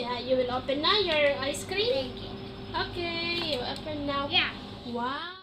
Yeah, you will open now your ice cream? Okay, you open now. Yeah. Wow.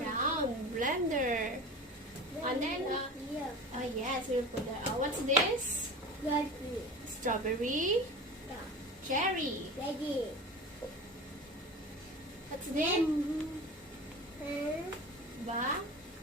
Round blender. And then, oh yes, we'll put that. Oh, what's this? Strawberry. Cherry. What's this?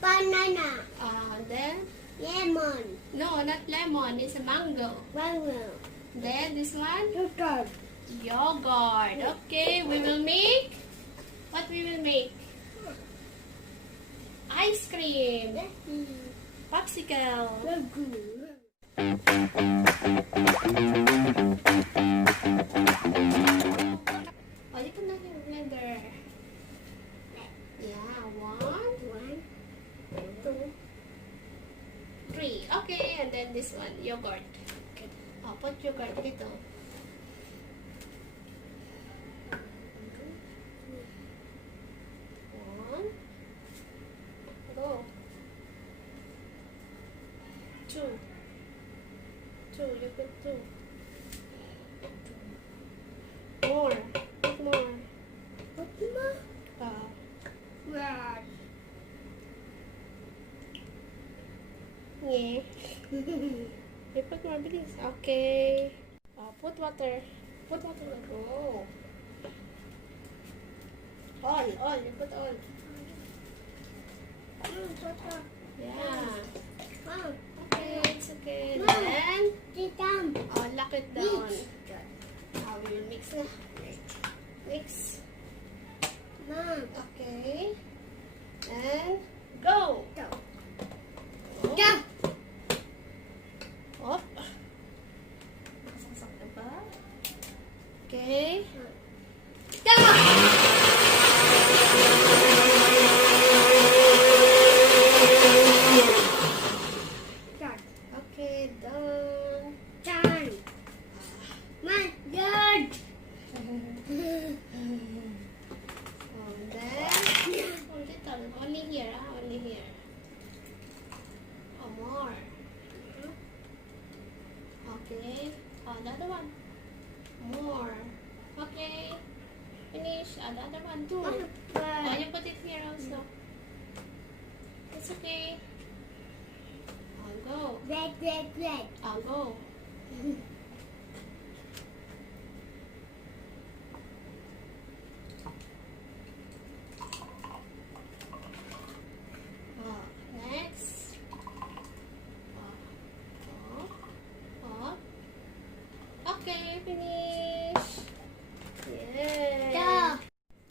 Banana. And then, Lemon. no, not lemon. It's a mango. Mango. Then this one, Yogurt. yogurt. Okay, we will make. What we will make? Ice cream. Popsicle. Oh, you can make a blender. Yeah, one, two, three. Okay, and then this one, yogurt. Oh, put yogurt dito. One. Go. Two. You put two. More. Put more. Red. Yeah. You put more, please. Okay. Put water. Put water. Oh. All. You put all. Yeah. Okay, it's okay. Then, lock it down. We will mix na. Mix. Okay. And go. Op. Sasok na ba? Okay. Go! Okay, done. And then, only here, only here. Oh, more. Okay. Oh, the other one. More. Okay. Finish. The other one too. Oh, you put it here also. It's okay. I'll go. Red. I'll go. Next. Okay, finish. Yeah.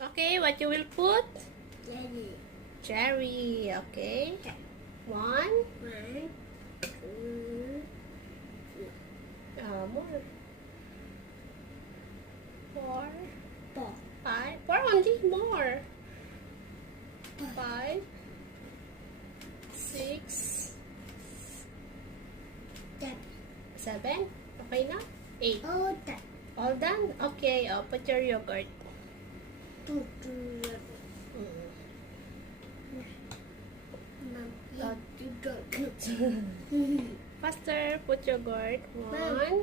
Okay, what you will put? Cherry. Okay. One. More. Four. Five. Four only. More. 5, 6, 7. Okay na? 8. All done? Okay. Put your yogurt. Faster. Put yogurt. 1.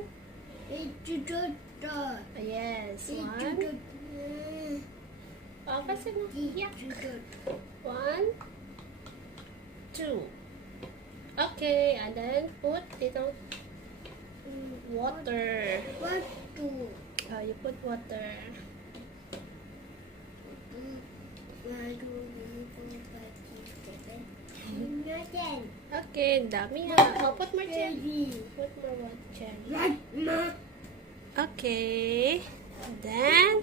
Yes. 1. Faster na. Yeah. 1, 2. Okay. And then put little water. You put water. Okay, dami ha. Put more cherry. Put more water. Okay. And then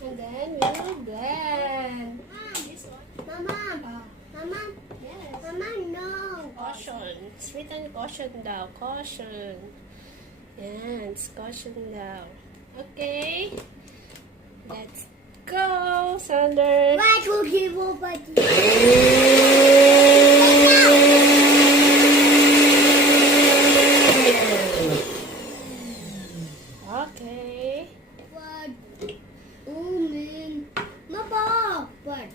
we will blend. This one. Mama, Yes. no. Caution. It's written caution daw. Caution. Yan. It's caution daw. Okay. Let's go, Sander. Why to give over Okay. One, But man. Mapa. But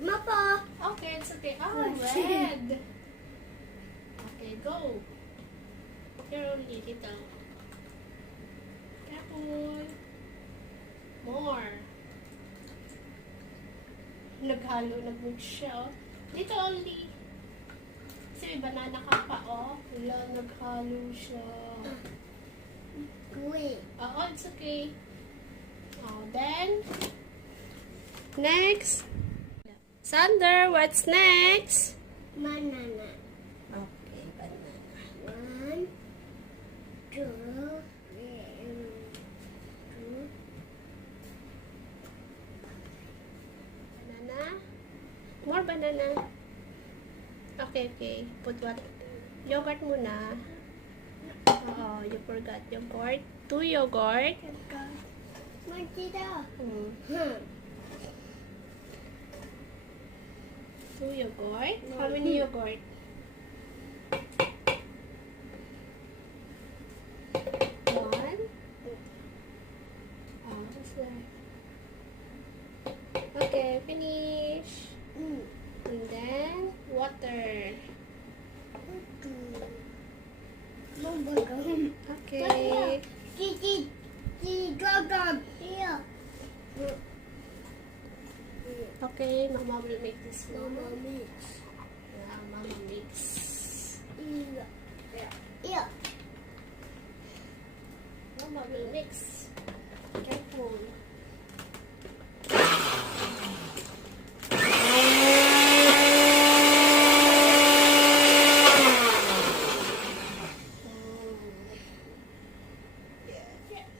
Mapa. Okay, it's okay. Oh, red. Okay, go. Here only, little. Careful. More. Naghalo, nag-mix siya, oh. Dito only. Kasi may banana ka pa, oh. Wala, naghalo siya. Wait. Oh, it's okay. Oh, then, next. Sander, what's next? Banana. Okay, banana. 1, 2, 2. Banana. More banana. Okay, okay. Put what? Yogurt muna. Oh, you forgot yogurt. 2 yogurt. Martita. Hmm. 2 yogurt. How many yogurt? 1. Oh, what's that? Okay, finish. And then, water. Okay. Okay, Mama will make this one. Yeah, Mama mix. Mama will mix. Careful.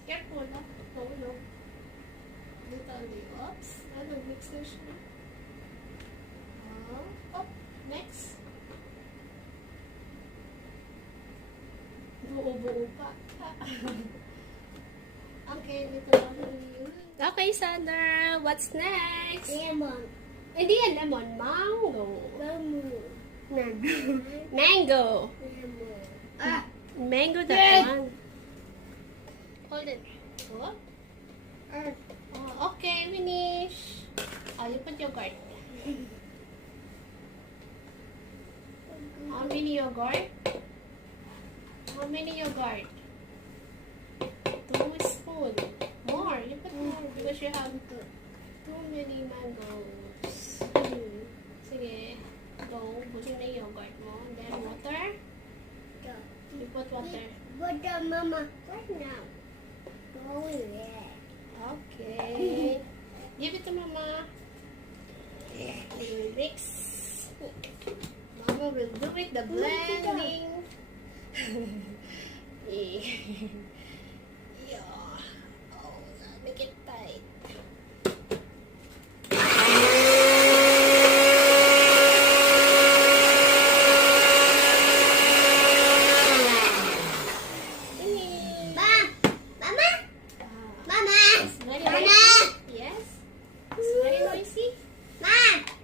Careful, ha? No. Dito ulit. Oops. Ano, mix na siya. Oh, next. Buo-buo pa. Okay, dito lang. Okay, Sander. What's next? Lemon. Hindi yan lemon. Mango. Lemon. Mango. Lemon. Mango that Red. one. Hold it. What? Oh, okay, finish. Oh, you put yogurt. How many yogurt? How many yogurt? 2 spoon. More. You put more because you have too many mangoes. Sige. Go. Busin na yung yogurt mo. And then water. You put water. Mama, what now? Go there. Okay. Give it to Mama. We will mix. Mama will do it, the blending. Yeah. Oh, make it tight. It's very noisy. Yes. It's very noisy.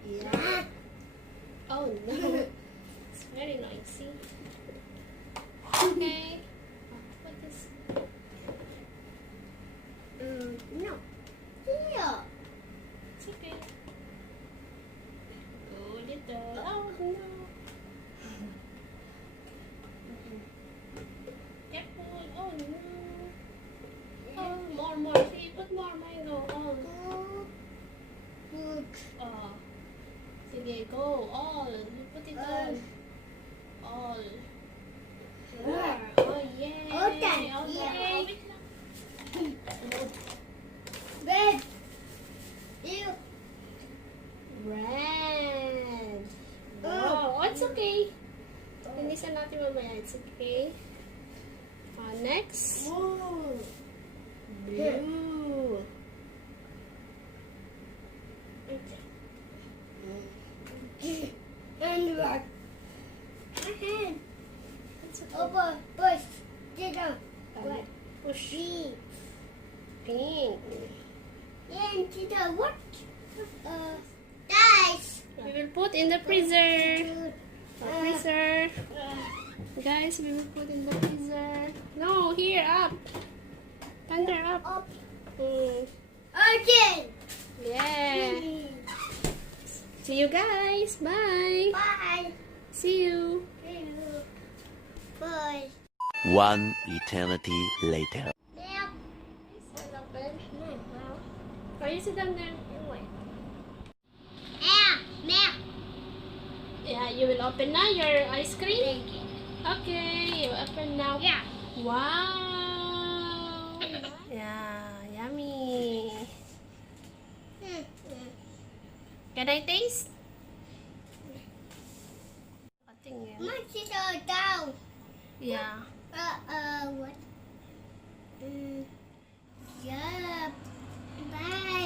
Yeah. Oh no. It's very noisy. Okay. What is? No. Here. It's okay. Oh, little. Oh no. Careful. Oh no. Oh, more. See, put more mango. Oh. Good. Oh. Sige, go. All. You put it all. All. More. Oh, yay. Okay. Okay. Yeah. Wait lang. Red. You. Red. Oh, it's okay. Linisan natin mamaya. It's okay. Next. Blue. And rock. Ahead. It's okay. Over. Push. Sit down. What? Push. B. Pink. And sit down. What? Guys. We will put in the freezer. Freezer. Guys, we will put in the freezer. No, here, up. Thunder, up. Up. Again. Yeah. See you guys. Bye. Bye. See you. Bye. One eternity later. Milk. Or you sit down there and wait. Milk. Yeah, you will open now your ice cream? Okay, you open now. Yeah. Wow. Yeah, yummy. Can I taste? Patingin. Sit down. Yeah. What? Yeah. Bye.